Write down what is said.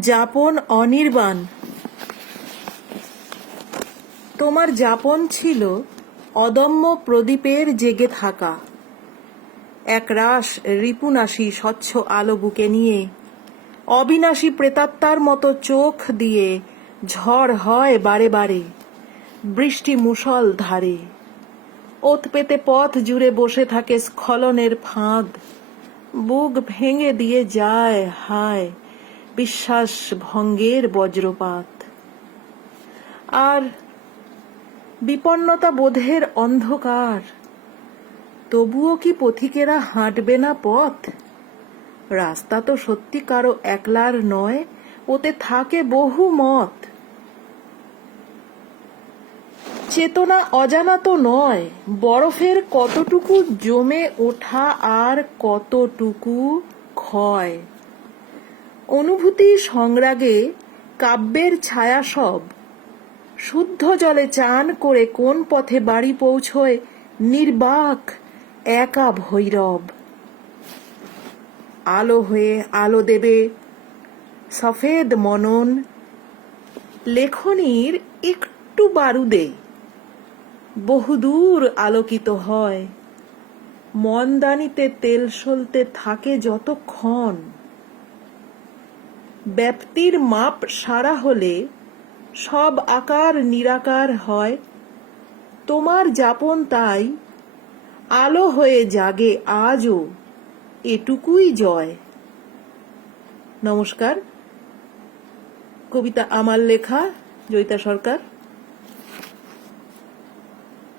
যাপন অনির্বাণ। তোমার যাপন ছিল অদম্য প্রদীপের জেগে থাকা। একরাশ রিপুনাশী স্বচ্ছ আলো বুকে নিয়ে অবিনাশী প্রেতাত্মার মতো চোখ দিয়ে ঝড় হয় বারে বারে, বৃষ্টি মুষল ধারে। ওত পেতে পথ জুড়ে বসে থাকে স্খলনের ফাঁদ, বুক ভেঙে দিয়ে যায় হায় বিশ্বাস ভঙ্গের বজ্রপাত। আর বিপন্নতা বোধের অন্ধকার, তবুও কি পথিকেরা হাঁটবে না পথ? রাস্তা তো সত্যি কারো একলার নয়, ওতে থাকে বহু মত। চেতনা অজানা তো নয়, বরফের কতটুকু জমে ওঠা আর কতটুকু ক্ষয়। অনুভূতি সংরাগে কাব্যের ছায়া সব, শুদ্ধ জলে চান করে কোন পথে বাড়ি পৌঁছয় নির্বাক একা ভৈরব। আলো হয়ে আলো দেবে সফেদ মনন, লেখনীর একটু বারুদে বহুদূর আলোকিত হয়। মনদানিতে তেল সলতে থাকে যতক্ষণ। ব্যাপ্তির মাপ সারা হলে সব আকার নিরাকার হয়। তোমার যাপন তাই আলো হয়ে জাগে আজও, এটুকুই জয়। নমস্কার। কবিতা আমার লেখা, জয়িতা সরকার।